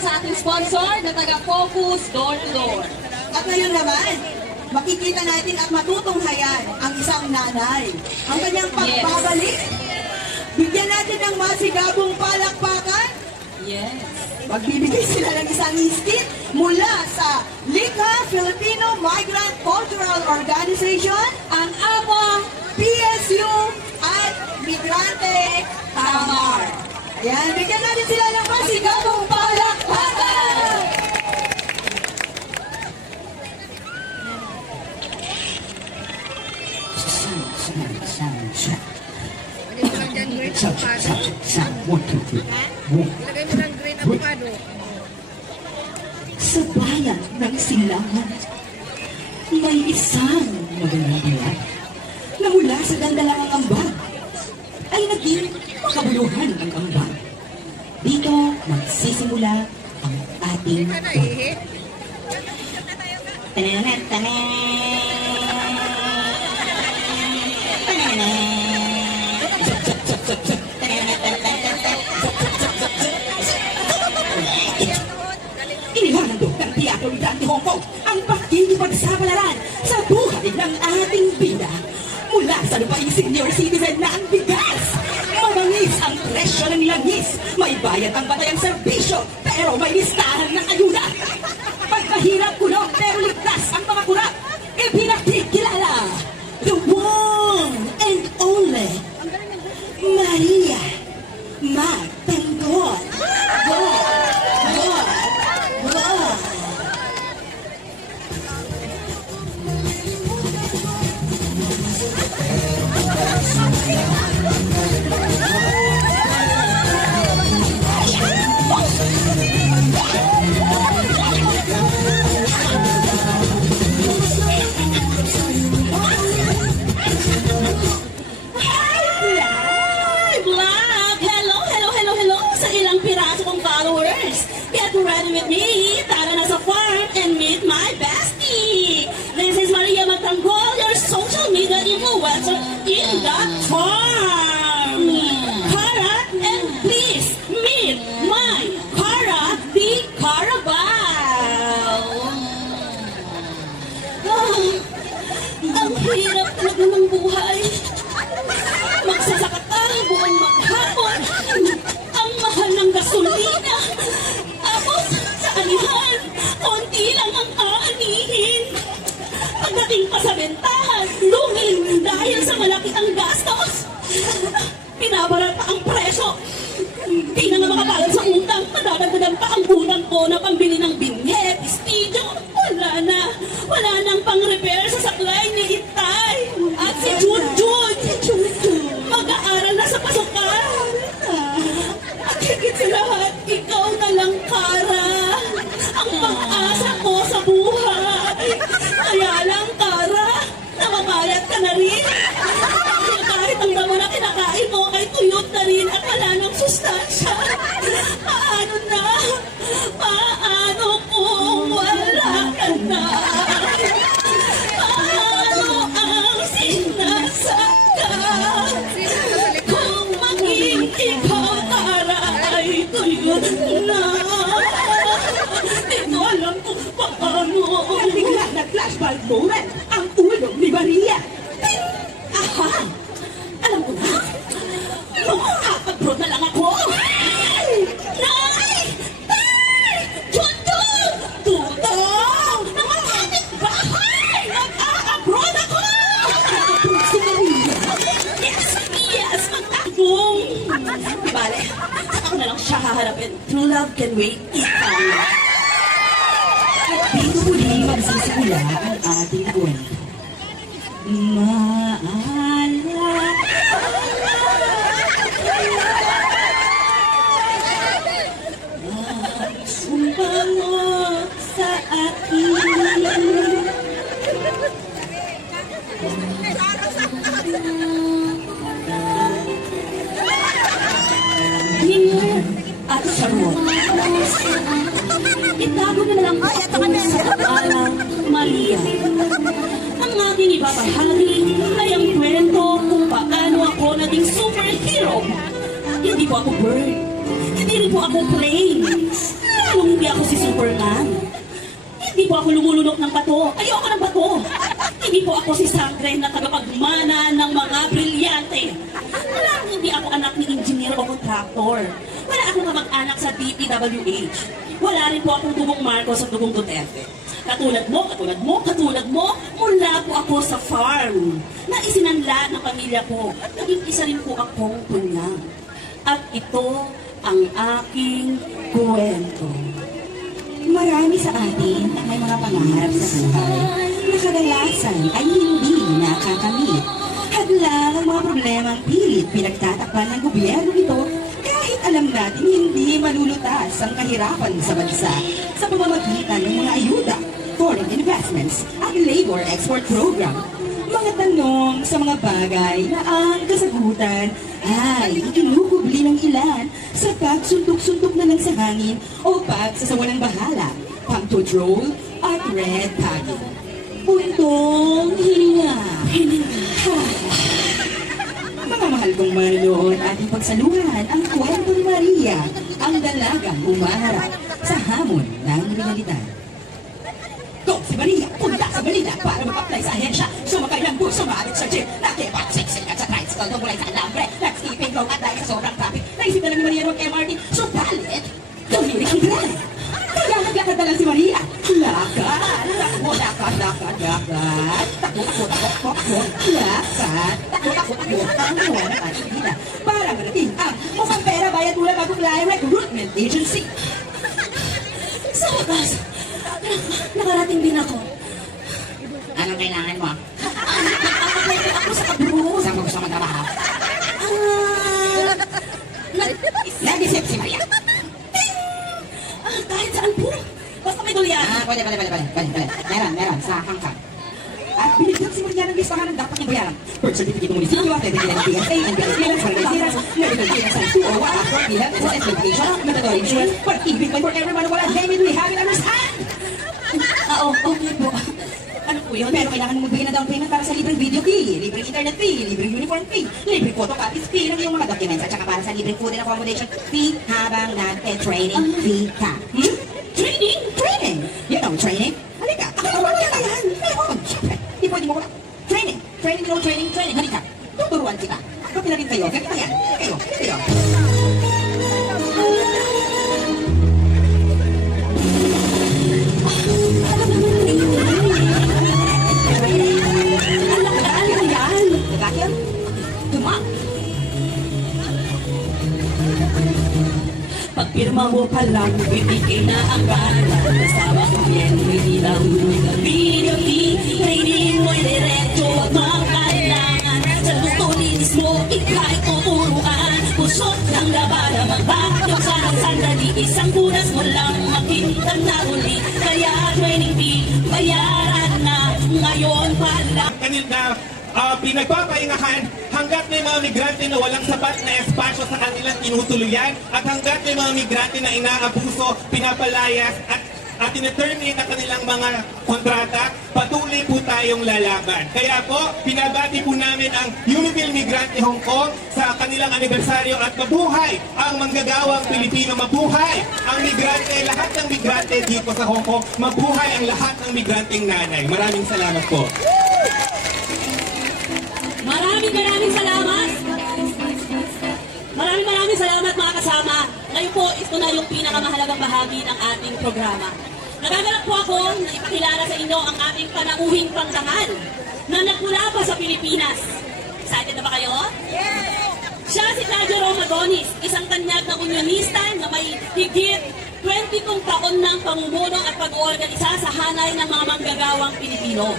sa ating sponsor na taga-focus door to door. At ngayon naman, makikita natin at matutunghayan ang isang nanay. Ang kanyang pagbabalik. Bigyan natin ng masigabong palakpakan. Yes. Magbibigay sila ng isang iskit mula sa Likha Filipino Migrant Cultural Organization, Ang APA PSU at Migrante Tamar. Ayan, bigyan natin sila ng masigabong palakpakan. Lagay mo ng green avocado. Sa bayan ng Silangan, may isang magandang bayan na mula sa gandalang ambag ay naging makabuluhan ang ambag. Dito magsisimula ang ating Ka na eh. Tananan, Inihandog ng Teatro Migrante Hong Kong ang pakikipagsapalaran sa buhay ng ating bida. Mula sa lupaing senior citizen na ang bigas. Mabangis ang presyo ng langis. May bayad ang batayang serbisyo, pero may listahan ng ayuda. Pagkahirap kulong, pero ligtas ang mga kurap. Ipinakikilala, the one and only Maria Magtanggol. Vlog! Hello sa ilang piraso kong followers. Get ready with me. Tara na sa farm and meet my bestie. This is Maria Magtanggol, your social media influencer in the farm. Cara, and please meet my Cara the Carabao. Ang hirap talaga ng buhay. Magsasaka ka buong maghapon. Ang mahal ng gasolina. Tapos sa anihan, konti lang ang aanihin. Pagdating pa sa bentahan, lungin dahil sa malaki ang gastos. Pinabaral pa ang presyo. Di na nga makabayad sa utang. Madadagdagan pa ang utang ko na pambili ng binhet, studio. Wala nang pang-repair sa saklay ni Itay. At si Junjun. Mag-aaral na sa pasukan. At higit sa lahat, ikaw na lang, Cara. Ang pang-asa ko sa buhay. Kaya lang, Cara, namamayat ka na rin. Dahil kahit ang damo na kinakain mo ay tuyot na rin at wala ng sustansya. Paano na? Paano kung wala ka na? Paano ang sinasaka? Kung maging ikaw, Cara, ay tuyot na. Di ko alam kung paano. Bigla nag-flashbulb moment ang ulo ni Maria. Aha! Alam ko na! Makakapag-broad na lang ako! Nay! Tay! Junjun! Tutong! Nangangamit bahay! Mag-a-abroad ako! Si Maria. Yes! Mag-abong! Di bale, saka ko na lang siya haharapin. True love can wait. Ikaw! Dito muli magsisimula ang ating kwento. Sumbangot sa akin. Hinga at sarot. Itago na lang ako sa alang Maria. Ang aking ibabahagi ay ang kwento kung paano ako naging superhero. Hindi po ako bird. Hindi Hindi rin po ako plain. Lalong hindi ako si Superman. Hindi po ako lumulunok ng bato. Ayoko ng bato. Hindi po ako si Sangre na tagapagmana ng mga brilyante. Lalong hindi ako anak ni engineer o kontraktor. Wala akong kamag-anak sa DPWH. Wala rin po akong dugong Marcos at dugong Duterte. Katulad mo, mula po ako sa farm na isinanla ng pamilya ko. Naging isa rin po akong punyang. At ito ang aking kwento. Marami sa atin ang may mga pangarap sa buhay na kadalasan ay hindi nakakamit. Hadlang ang mga problemang pilit pinagtatakpan ng gobyerno ito kahit alam natin hindi malulutas ang kahirapan sa bansa sa pamamagitan ng mga ayuda, foreign investments at labor export program. Mga tanong sa mga bagay na ang kasagutan ay ikinukubli ng ilan sa pagsuntok-suntok na lang sa hangin o pagsasawalang bahala, pang-to-troll at red tagging. Puntong hininga. Mga mahal kong manood, ating pagsaluhan ang kwento ni Maria, ang dalagang umaharap sa hamon ng realidad. Go si Maria, punta sa Manila para mag-apply sa ahensya. Sumakay ng bus, sumabit sa jeep, nakipagsiksik at sa tricycle, tumulay sa alambre, nag-skipping rope at dahil sa sobrang traffic, naisip na lang ni Maria mag-MRT, subalit, tumirik ang drive. Kaya naglakad na lang si Maria. Lakad, takbo, lakad, ang buwan at ibida para marating ang mukhang pera bayad mula bagong Fly Recruitment Agency. Sa wakas, nakarating din ako. Anong kailangan mo? Nakakapay po ako sa kabro. Saan mo gusto magtrabaho? Nag-isip si Maria. Kahit saan po. Basta may dulyan. Pwede. Meron, sa hangkang. At binigyan si Maria ng listahan ng dapat niyang bayaran. Birth certificate ng munisipyo, attended ng PSA, NBI clearance, barangay clearance, medical clearance, and 201, after PHEV, SSS medication, mandatory insurance, pag-ibig by forever, manuwala, name it, we have it, understand? Okay po. Ano po yun? Pero kailangan mo magbigay na down payment para sa libreng video fee, libreng internet fee, libreng uniform fee, libreng photocopies fee ng iyong mga documents, at saka para sa libreng food and accommodation fee habang nag-training fee ka. Training! You know training? Halika, kakatawa ka yan! Meron! Siyempre, di pwede mo ko lang. Training! Halika, tuturuan kita. Kapi na rin kayo, ganito yan. Kayo. Pagpirma mo pa lang, bibigay na ang bala. Kasama ko yan, hindi lang video fee. Training mo'y diretso at makailangan. Sa tutulinis mo, ika'y tuturuan. Pusot ng labada, magbakyo ka ng sandali. Isang punas mo lang, makintang na uli. Kaya training fee, bayaran na ngayon pa lang. Kanina pinagpapahingahan hanggat may mga migrante na walang sapat na espasyo sa kanilang tinutuluyan at hanggat may mga migrante na inaabuso, pinapalayas at tineterminate ang kanilang mga kontrata, patuloy po tayong lalaban. Kaya po, pinabati po namin ang Unifil Migrante Hong Kong sa kanilang anibersaryo at mabuhay ang manggagawang Pilipino, mabuhay ang migrante, lahat ng migrante dito sa Hong Kong, mabuhay ang lahat ng migranteng nanay. Maraming salamat po. Maraming salamat. Maraming salamat mga kasama. Ngayon po, ito na yung pinakamahalagang bahagi ng ating programa. Nagagalak po ako na ipakilala sa inyo ang ating panauhing pangdangal na nagmula pa sa Pilipinas. Excited na ba kayo? Yes! Siya si Claudio Romagonis, isang tanyag na unionista na may higit 22 taon ng pamumuno at pag-oorganisa sa hanay ng mga manggagawang Pilipino.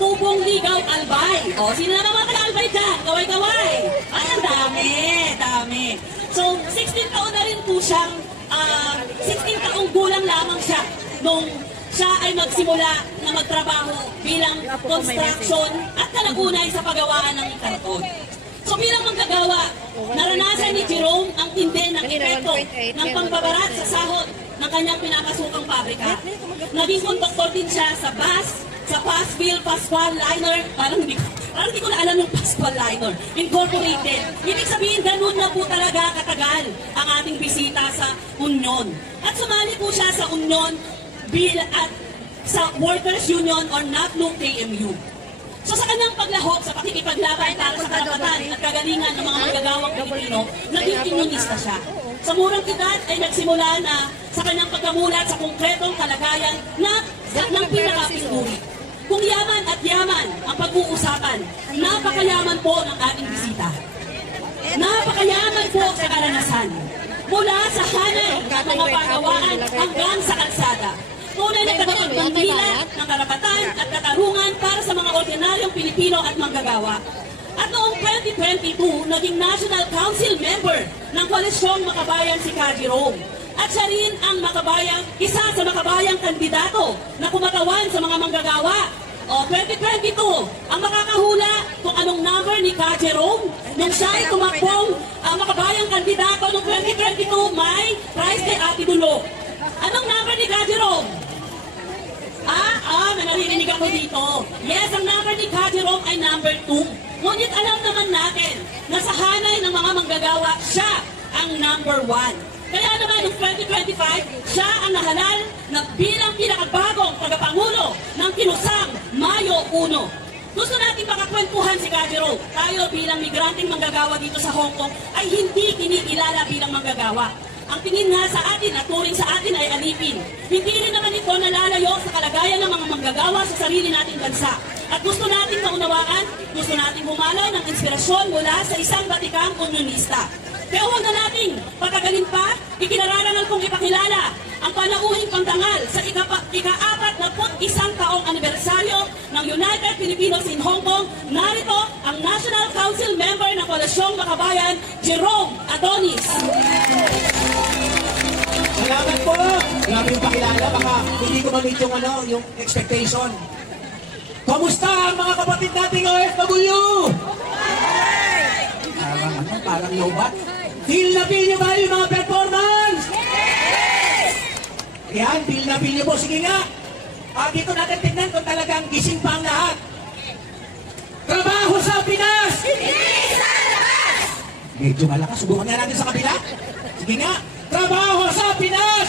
Tubong Ligaw Albay. O, sino na mga taga-Albay dyan? Kaway-kaway. Ay, ang dami. So, 16 taon na rin po siyang, 16 taong gulang lamang siya nung siya ay magsimula na magtrabaho bilang construction at kalagunay sa paggawaan ng karton. So, bilang manggagawa, naranasan ni Jerome ang tindi ng epekto ng pambabarat sa sahod ng kanyang pinapasukang pabrika. Naging konduktor din siya sa bus, sa Pasville Pascual Liner, parang hindi ko na alam yung Pascual Liner, Incorporated. Ibig sabihin, ganun na po talaga katagal ang ating bisita sa union. At sumali po siya sa union at sa Workers Union or NAPNU KMU. So sa kanyang paglahok sa pakikipaglaban para sa karapatan at kagalingan ng mga manggagawang Pilipino, naging unionista siya. Sa murang edad ay nagsimula na sa kanyang pagkamulat sa konkretong kalagayan ng pinakapinguri. Kung yaman at yaman ang pag-uusapan, napakayaman po ng ating bisita. Napakayaman po sa karanasan. Mula sa hanay ng mga pagawaan hanggang sa kalsada. Tunay na tagapagpanggilan ng karapatan at katarungan para sa mga ordinaryong Pilipino at manggagawa. At noong 2022, naging National Council member ng Koalisyong Makabayan si Ka Jerome. At siya rin ang isa sa makabayang kandidato na kumatawan sa mga manggagawa. O 2022, ang makakahula kung anong number ni Ka Jerome nung siya ay tumakbong makabayang kandidato noong 2022, may prize kay Ate Dulo. Anong number ni Ka Jerome? May naririnig ako dito. Yes, ang number ni Ka Jerome ay number 2. Ngunit alam naman natin na sa hanay ng mga manggagawa, siya ang number 1. Kaya naman noong 2025, siya ang nahalal na bilang pinakabagong tagapangulo ng Kinusang Mayo 1. Gusto natin makakwentuhan si Ka Jerome. Tayo bilang migranteng manggagawa dito sa Hong Kong ay hindi kinikilala bilang manggagawa. Ang tingin nga sa atin at turing sa atin ay alipin. Hindi rin naman ito nalalayo sa kalagayan ng mga manggagawa sa sarili nating bansa. At gusto nating maunawaan, gusto nating humalaw ng inspirasyon mula sa isang batikang unionista. Kaya huwag na nating patagalin pa, ikinararangal kong ipakilala ang panauhing pangdangal sa ika-41 taong anibersaryo ng United Filipinos in Hong Kong. Narito ang National Council member ng Koalisyong Makabayan, Jerome Adonis. Salamat po! Grabe yung pakilala, baka hindi ko ma-meet yung expectation. Kamusta ang mga kapatid nating OFW? Parang lobat. Feel na feel nyo ba yung mga performance? Yes! Yan, feel na feel nyo po. Sige nga. Dito natin tignan kung talagang gising pa ang lahat. Trabaho sa Pinas! Hindi sa labas! Medyo malakas. Subukan nga natin sa kabila. Sige nga. Trabaho sa Pinas!